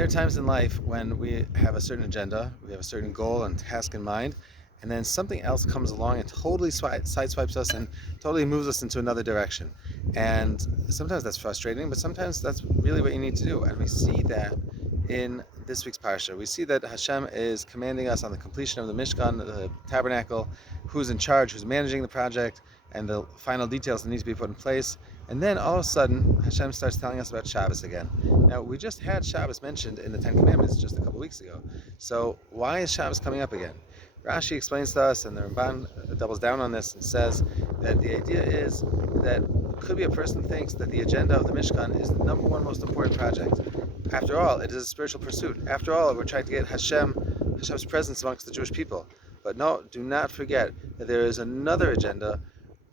There are times in life when we have a certain agenda, we have a certain goal and task in mind, and then something else comes along and totally sideswipes us and totally moves us into another direction. And sometimes that's frustrating, but sometimes that's really what you need to do. And we see that in this week's parsha. We see that Hashem is commanding us on the completion of the Mishkan, the tabernacle, who's in charge, who's managing the project, and the final details that need to be put in place. And then all of a sudden, Hashem starts telling us about Shabbos again. Now, we just had Shabbos mentioned in the Ten Commandments just a couple weeks ago. So why is Shabbos coming up again? Rashi explains to us, and the Ramban doubles down on this and says that the idea is that could be a person thinks that the agenda of the Mishkan is the number one most important project. After all, it is a spiritual pursuit. After all, we're trying to get Hashem's presence amongst the Jewish people. But no, do not forget that there is another agenda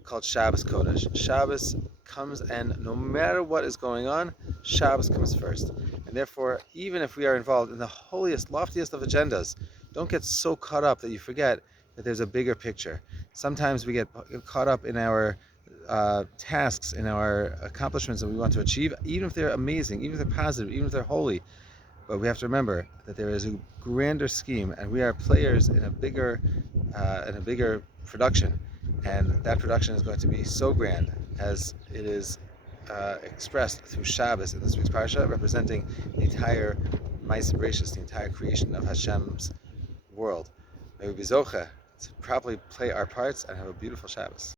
called Shabbos Kodesh. Shabbos comes, and no matter what is going on, Shabbos comes first. And therefore, even if we are involved in the holiest, loftiest of agendas, don't get so caught up that you forget that there's a bigger picture. Sometimes we get caught up in our tasks, in our accomplishments that we want to achieve, even if they're amazing, even if they're positive, even if they're holy. But we have to remember that there is a grander scheme, and we are players in a bigger production. And that production is going to be so grand as it is expressed through Shabbos in this week's parsha, representing the entire Ma'aseh Bereshis, the entire creation of Hashem's world. May we be zocheh to properly play our parts and have a beautiful Shabbos.